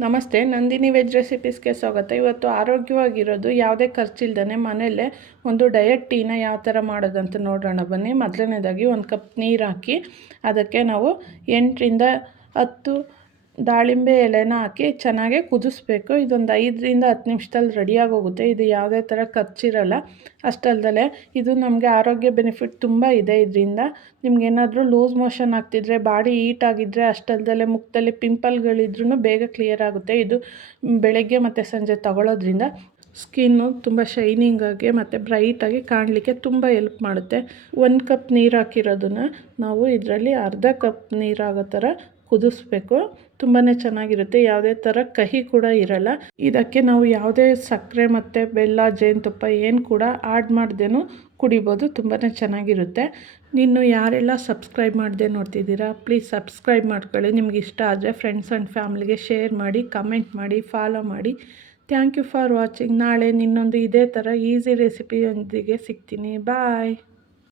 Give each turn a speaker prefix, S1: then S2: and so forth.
S1: ನಮಸ್ತೆ, ನಂದಿನಿ ವೆಜ್ ರೆಸಿಪೀಸ್ಗೆ ಸ್ವಾಗತ. ಇವತ್ತು ಆರೋಗ್ಯವಾಗಿರೋದು ಯಾವುದೇ ಖರ್ಚಿಲ್ದೇ ಮನೆಯಲ್ಲೇ ಒಂದು ಡಯಟ್ ಟೀನ ಯಾವ ಥರ ಮಾಡೋದಂತ ನೋಡೋಣ. ಬನ್ನಿ, ಮೊದಲನೇದಾಗಿ ಒಂದು ಕಪ್ ನೀರು ಹಾಕಿ ಅದಕ್ಕೆ ನಾವು ಎಂಟರಿಂದ ಹತ್ತು ದಾಳಿಂಬೆ ಎಲೆನ ಹಾಕಿ ಚೆನ್ನಾಗೆ ಕುದಿಸ್ಬೇಕು. ಇದೊಂದು ಐದರಿಂದ ಹತ್ತು ನಿಮಿಷದಲ್ಲಿ ರೆಡಿಯಾಗಿ ಹೋಗುತ್ತೆ ಇದು ಯಾವುದೇ ಥರ ಖರ್ಚಿರಲ್ಲ ಅಷ್ಟಲ್ದಲೆ ಇದು ನಮಗೆ ಆರೋಗ್ಯ ಬೆನಿಫಿಟ್ ತುಂಬ ಇದೆ ಇದರಿಂದ. ನಿಮ್ಗೇನಾದರೂ ಲೂಸ್ ಮೋಷನ್ ಆಗ್ತಿದ್ರೆ, ಬಾಡಿ ಹೀಟ್ ಆಗಿದ್ದರೆ ಅಷ್ಟಲ್ದಲೆ ಮುಖದಲ್ಲಿ ಪಿಂಪಲ್ಗಳಿದ್ರೂ ಬೇಗ ಕ್ಲಿಯರ್ ಆಗುತ್ತೆ. ಇದು ಬೆಳಗ್ಗೆ ಮತ್ತು ಸಂಜೆ ತಗೊಳ್ಳೋದ್ರಿಂದ ಸ್ಕಿನ್ನು ತುಂಬ ಶೈನಿಂಗಾಗಿ ಮತ್ತು ಬ್ರೈಟಾಗಿ ಕಾಣಲಿಕ್ಕೆ ತುಂಬ ಎಲ್ಪ್ ಮಾಡುತ್ತೆ. ಒಂದು ಕಪ್ ನೀರು ಹಾಕಿರೋದನ್ನು ನಾವು ಇದರಲ್ಲಿ ಅರ್ಧ ಕಪ್ ನೀರಾಗೋ ಥರ ಕುದಿಸ್ಬೇಕು. ತುಂಬಾ ಚೆನ್ನಾಗಿರುತ್ತೆ. ಯಾವುದೇ ಥರ ಕಹಿ ಕೂಡ ಇರಲ್ಲ. ಇದಕ್ಕೆ ನಾವು ಯಾವುದೇ ಸಕ್ಕರೆ ಮತ್ತು ಬೆಲ್ಲ, ಜೇನುತುಪ್ಪ ಏನು ಕೂಡ ಆ್ಯಡ್ ಮಾಡ್ದೇನು ಕುಡಿಬೋದು. ತುಂಬಾ ಚೆನ್ನಾಗಿರುತ್ತೆ. ಇನ್ನು ಯಾರೆಲ್ಲ ಸಬ್ಸ್ಕ್ರೈಬ್ ಮಾಡದೆ ನೋಡ್ತಿದ್ದೀರಾ ಪ್ಲೀಸ್ ಸಬ್ಸ್ಕ್ರೈಬ್ ಮಾಡ್ಕೊಳ್ಳಿ. ನಿಮ್ಗೆ ಇಷ್ಟ ಆದರೆ ಫ್ರೆಂಡ್ಸ್ ಆ್ಯಂಡ್ ಫ್ಯಾಮ್ಲಿಗೆ ಶೇರ್ ಮಾಡಿ ಕಮೆಂಟ್ ಮಾಡಿ ಫಾಲೋ ಮಾಡಿ. ಥ್ಯಾಂಕ್ ಯು ಫಾರ್ ವಾಚಿಂಗ್ ನಾಳೆ ನಿನ್ನೊಂದು ಇದೇ ಥರ ಈಸಿ ರೆಸಿಪಿಯೊಂದಿಗೆ ಸಿಗ್ತೀನಿ. ಬಾಯ್